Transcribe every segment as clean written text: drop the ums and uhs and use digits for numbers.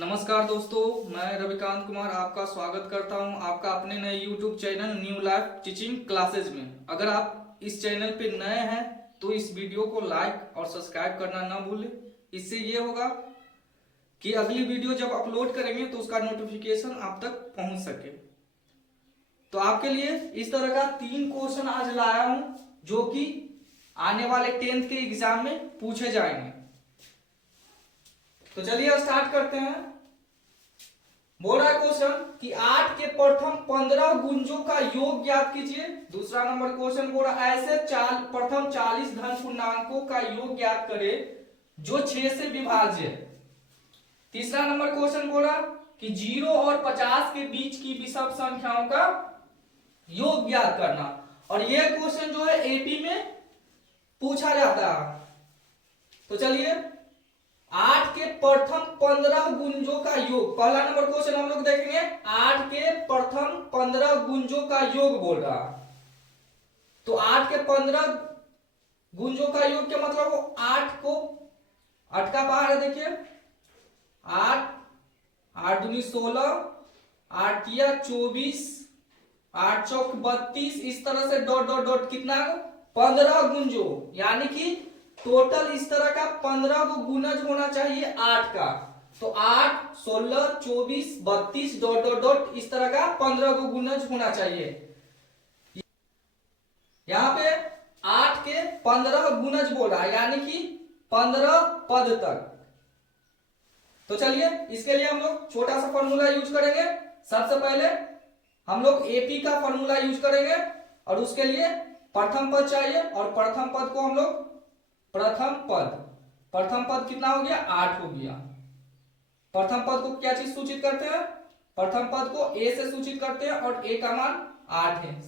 नमस्कार दोस्तों, मैं रविकांत कुमार आपका स्वागत करता हूं आपका अपने नए YouTube channel new life teaching classes में। अगर आप इस चैनल पे नए हैं तो इस वीडियो को लाइक और सब्सक्राइब करना ना भूलें। इससे ये होगा कि अगली वीडियो जब अपलोड करेंगे तो उसका नोटिफिकेशन आप तक पहुंच सके। तो आपके लिए इस तरह का 3 क्वेश्चन आज लाया हूं जो कि आने वाले 10th के एग्जाम में पूछे जाएंगे। तो चलिए स्टार्ट करते हैं। बोल रहा है क्वेश्चन कि 8 के प्रथम 15 गुंजों का योग ज्ञात कीजिए। दूसरा नंबर क्वेश्चन बोल रहा है ऐसे प्रथम 40 धन पूर्णांकों का योग ज्ञात करे जो 6 से विभाज्य है। तीसरा नंबर क्वेश्चन बोल रहा कि 0 और 50 के बीच की विषम संख्याओं का योग ज्ञात करना। और यह क्वेश्चन जो है एपी में पूछा जाता है। तो चलिए 8 के प्रथम 15 गुंजों का योग, पहला नंबर क्वेश्चन हम लोग देखेंगे। 8 के प्रथम 15 गुंजों का योग बोल रहा। तो 8 के 15 गुंजों का योग क्या मतलब, वो 8 का पार है। देखिए 8 दूनी 16, 8 तिया 24, 8 चौक 32, इस तरह से डॉट डॉट डॉट कितना 15 गुंजों, यानी कि टोटल इस तरह का 15 को गुणज होना चाहिए 8 का। तो 8, 16, 24, 32 डॉट डॉट डॉट इस तरह का 15 को गुणज होना चाहिए। यहां पे 8 के 15 गुणज बोला, यानी कि 15 पद तक। तो चलिए इसके लिए हम लोग छोटा सा फॉर्मूला यूज करेंगे। सबसे पहले हम लोग एपी का फॉर्मूला यूज करेंगे और उसके लिए प्रथम पद चाहिए। और प्रथम पद को हम लोग प्रथम पद कितना हो गया, 8 हो गया। प्रथम पद को क्या चीज सूचित करते हैं, प्रथम पद को ए से सूचित करते हैं और ए का मान 8 है।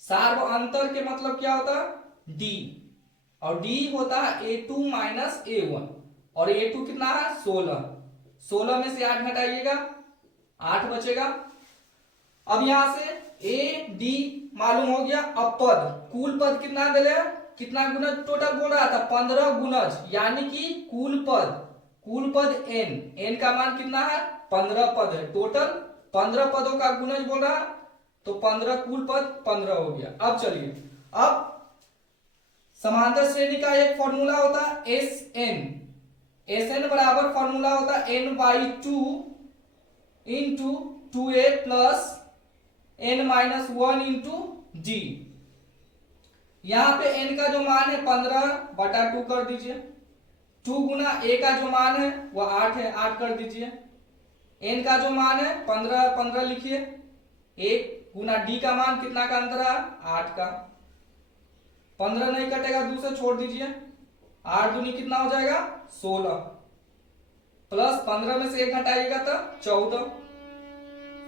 सार्व अंतर के मतलब क्या होता है, डी, और डी होता है a2 माइनस a1, और a2 कितना है 16 में से 8 घटाइएगा 8 बचेगा। अब यहां से ए डी मालूम हो गया। अब पद, कुल पद कितना दिले, कितना गुणज टोटल बोल रहा था 15 गुणज, यानी कि कुल पद n का मान कितना है 15 पद है। टोटल 15 पदों का गुणज बोल रहा, तो 15 कुल पद 15 हो गया। अब चलिए, अब समांतर श्रेणी का एक फॉर्मूला होता है एस एन बराबर फॉर्मूला होता है n/2 into 2a plus n-1 into d। यहां पे n का जो मान है 15/2 कर दीजिए। 2 गुना a का जो मान है वह 8 है, 8 कर दीजिए। n का जो मान है 15 लिखिए। 1 गुना d का मान कितना का अंतर है 8 का। 15 नहीं कटेगा, 2 से छोड़ दीजिए। 8 दूनी कितना हो जाएगा 16, प्लस 15 में से 1 घटाइएगा तो 14,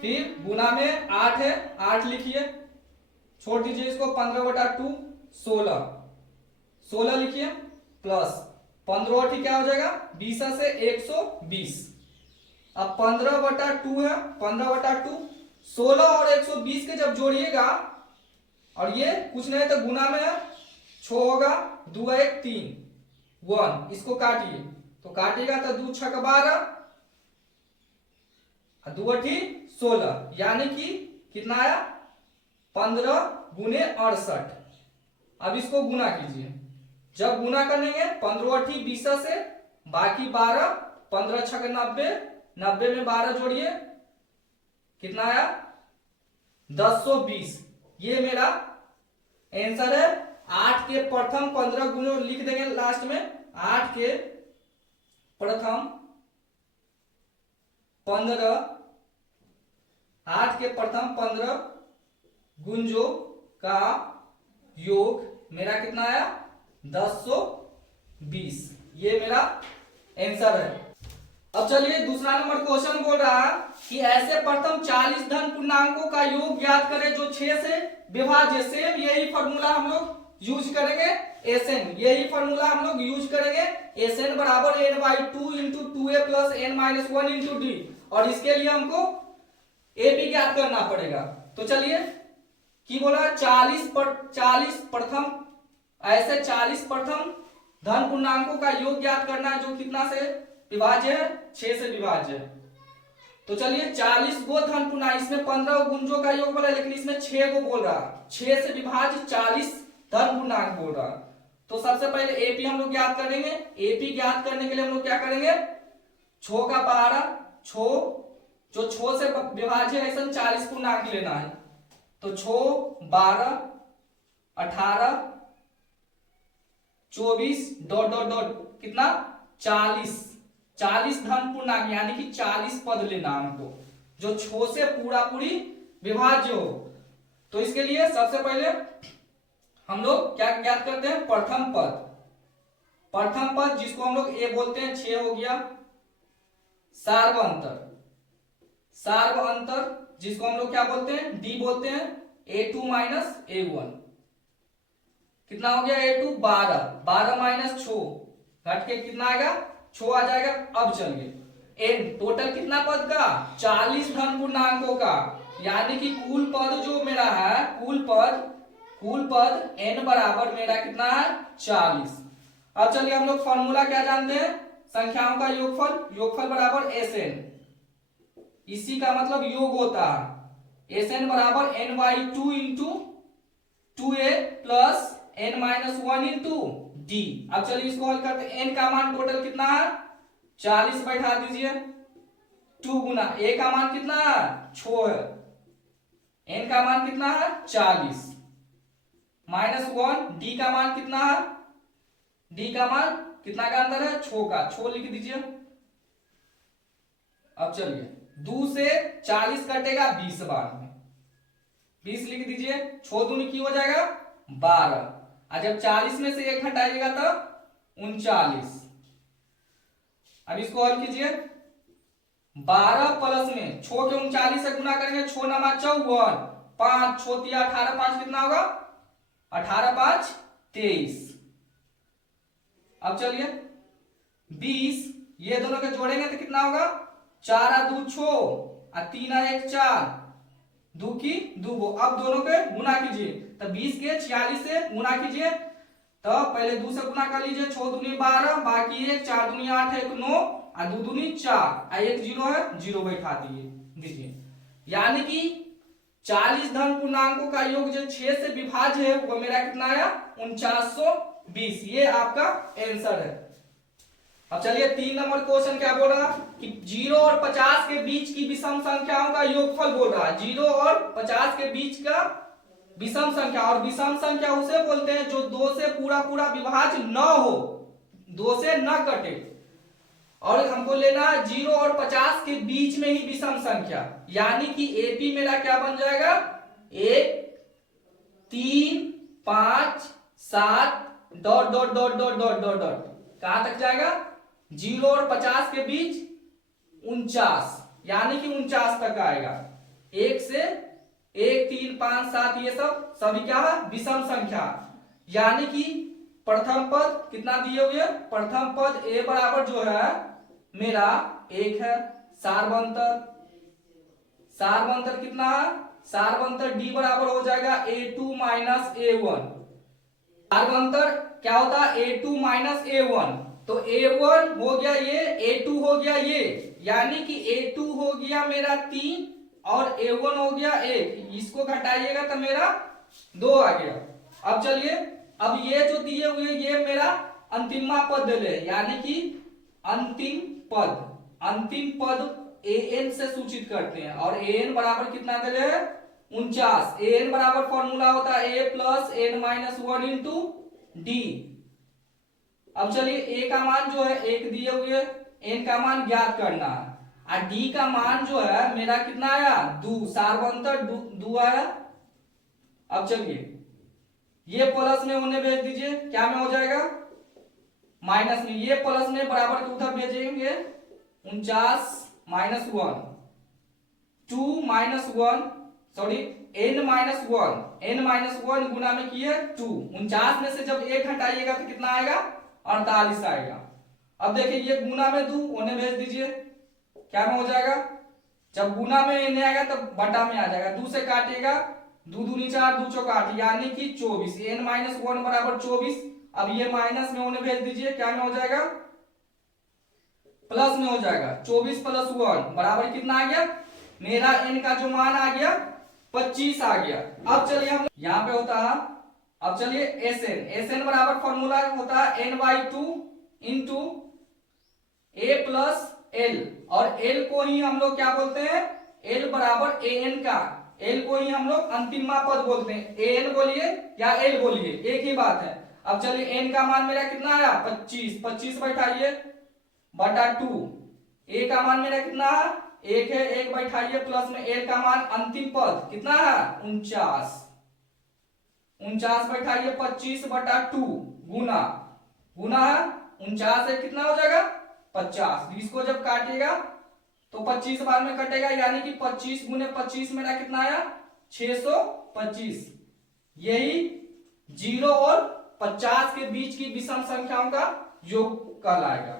फिर गुना में 8 है 8 लिखिए, छोड़ दीजिए इसको। 15/2 16 लिखिए, प्लस 15 क्या हो जाएगा 20 से 120। अब 15/2 है, 15/2 16 और 120 के जब जोड़िएगा, और ये कुछ नहीं तो गुना में है 6 होगा, 2 1 3 1, इसको काटिए तो काटिएगा तो 2 6 12, 2 8 16, यानी कि कितना आया 15 गुने 68। अब इसको गुना कीजिए। जब गुना करेंगे 15 8 20 से बाकी 12, 15 6 90, 90 में 12 जोड़िए, कितना आया 1020। ये मेरा आंसर है। 8 के प्रथम 15 गुणों लिख देंगे लास्ट में। 8 के प्रथम 15 गुंजों का योग मेरा कितना आया 1020। ये मेरा आंसर है। अब चलिए दूसरा नंबर क्वेश्चन बोल रहा है कि ऐसे प्रथम 40 धन पूर्णांकों का योग ज्ञात करें जो 6 से विभाज्य। सेम यही फॉर्मूला हम लोग यूज करेंगे, एसएन, यही फॉर्मूला हम लोग यूज करेंगे। एसएन बराबर n/2 into 2a plus n-1 into D. और इसके लिए हमको एपी ज्ञात करना पड़ेगा। तो चलिए की बोला 40 प्रथम, ऐसे 40 प्रथम धन पूर्णांकों का योग ज्ञात करना है जो कितना से विभाज्य है, 6 से विभाज्य है। तो चलिए 40 गो धन पूर्णांक, इसमें 15 गुंजों का योगफल है, लेकिन इसमें 6 को बोल रहा, 6 से विभाज्य 40 धन पूर्णांक बोल रहा। तो सबसे पहले एपी हम लोग ज्ञात करेंगे। एपी ज्ञात करने के लिए हम लोग क्या करेंगे, छो का पहाड़ा, छो जो छो से विभाज्य है ऐसा 40 पूर्णांक लेना है। तो छो 12 18 24 डॉट डॉट डॉट कितना 40 धन पूर्णांक यानी कि 40 पद लेना हमको, जो छो से पूरा पूरी विभाज्य हो। तो इसके लिए सबसे पहले हम लोग क्या ज्ञात करते हैं, प्रथम पद। प्रथम पद जिसको हम लोग ए बोलते हैं, 6 हो गया। सार्व अंतर, सार्व अंतर जिसको हम लोग क्या बोलते हैं, डी बोलते हैं, A2 माइनस A1 कितना हो गया, A2 12, 12 माइनस 6 घट के कितना आएगा, 6 आ जाएगा। अब चलिए एन टोटल कितना पद का, 40 धन पूर्णांकों का, यानी कि कुल पद जो मेरा है, कुल पद n बराबर मेरा कितना है, 40। अब चलिए हम लोग फॉर्मूला क्या जानते हैं, संख्याओं का योगफल, योगफल बराबर Sn, इसी का मतलब योग होता है। Sn बराबर n/2 into 2a plus n-1 into d। अब चलिए इसको हल करते हैं। n का मान टोटल कितना है, 40 बैठा दीजिए, 2 गुना a का मान कितना है, 6 है, n का मान कितना है 40 माइनस 1, d का मान कितना है, d का मान कितना का अंदर है, 6 का, 6 लिख दीजिए। अब चलिए 2 से 40 कटेगा 20 बार में, 20 लिख दीजिए, 6 दूनी की हो जाएगा 12, और जब 40 में से 1 हटाइएगा तो 39। अब इसको हल कीजिए, 12 प्लस में 6 के 39 से गुना करेंगे, 6 नमा 54, 5 6 3 18, 5 कितना होगा, 18 5 23। अब चलिए 20 ये दोनों के जोड़ेंगे तो कितना होगा, 4 आ 2 6 और 3 आ 1 4, 2 की 2 को। अब दोनों के गुना कीजिए, तो 20 के 46 से गुना कीजिए, तो पहले 2 से गुना कर लीजिए, 6 दूनी 12, बाकी 1 4 दूनी 8 1 9 और 2 दूनी 4 और 1 0 है, 0 बैठा दीजिए। यानी कि 40 धन पूर्णांकों का योग जो 6 से विभाज्य है वो मेरा कितना आया, 4920। ये आपका आंसर है। अब चलिए 3 नंबर क्वेश्चन क्या बोल रहा कि 0 और 50 के बीच की विषम संख्याओं का योगफल बोल रहा है। 0 और 50 के बीच का विषम संख्या, और विषम संख्या उसे बोलते हैं जो 2 से पूरा पूरा विभाज्य न हो, 2 से न कटे। और हमको लेना है 0 और 50 के बीच में ही विषम संख्या, यानी कि एपी मेरा क्या बन जाएगा, 1 3 5 7 dot dot dot dot dot dot dot, कहां तक जाएगा, 0 और 50 के बीच 49, यानी कि 49 तक आएगा। 1 से 1 3 5 7 ये सब सभी क्या है, विषम संख्या, यानी कि प्रथम पद कितना दिए हुए, प्रथम पद a बराबर जो है मेरा 1 है। सार्वंतर कितना है, सार्वंतर d बराबर हो जाएगा A2 माइनस A1। सार्वंतर क्या होता है, A2 माइनस A1, तो A1 हो गया ये, A2 हो गया ये, यानी कि A2 हो गया मेरा 3 और A1 हो गया 1, इसको घटाइएगा तो मेरा 2 आ गया। अब चलिए, अब ये जो दिए हुए ये मेरा अंतिमा पद ले, यानी कि अंतिम पद an से सूचित करते हैं, और an बराबर कितना दे रहे हैं, 49। an बराबर फॉर्मूला होता है a plus n-1 into D. अब चलिए a का मान जो है 1 दिए हुए, n का मान ज्ञात करना है, और d का मान जो है मेरा कितना आया, 2, सार्वंतर 2 आया। अब चलिए ये प्लस में उन्हें भेज दीजिए, क्या में हो जाएगा, माइनस में, ये प्लस में बराबर के उधर भेजेंगे, 49 माइनस 1 2 माइनस 1 सॉरी n-1 गुना में किए 2, 49 में से जब 1 हटाइएगा तो कितना आएगा, 48 आएगा। अब देखिए ये गुना में 2 उन्हें भेज दीजिए, क्या में हो जाएगा, जब गुना में n आएगा तब बटा में आ जाएगा, 2 से काटिएगा, 2 दूनी 4 2 चौक 8, यानी कि 24, n-1 बराबर 24। अब ये माइनस में उन्हें भेज दीजिए, क्या में हो जाएगा, प्लस में हो जाएगा 24 प्लस 1 बराबर कितना आ गया, मेरा n का जो मान आ गया 25 आ गया। अब चलिए हम यहाँ पे होता है, अब चलिए एस एन बराबर फॉर्मूला होता है n/2 into a plus L, और एल को ही हम लोग क्या बोलते हैं, एल बराबर ए एन का, एल को ही हम लोग अंतिम पद बोलते हैं, ए एन बोलिए या एल बोलिए एक ही बात है। अब चलिए एन का मान मेरा कितना आया 25, 25 बैठाइए बटा 2, ए का मान मेरा कितना है 1 है, 1 बैठाइए प्लस में एल का मान अंतिम पद कितना है 49, 49 बैठाइए 25 बटा 2 गुना, गुना है 49 है कितना हो जाएगा 50, 20 को जब काटिएगा तो 25 बार में कटेगा, यानी कि 25 गुने 25 मेरा कितना आया 625। यही 0 और 50 के बीच की विषम संख्याओं का योग कहलाएगा।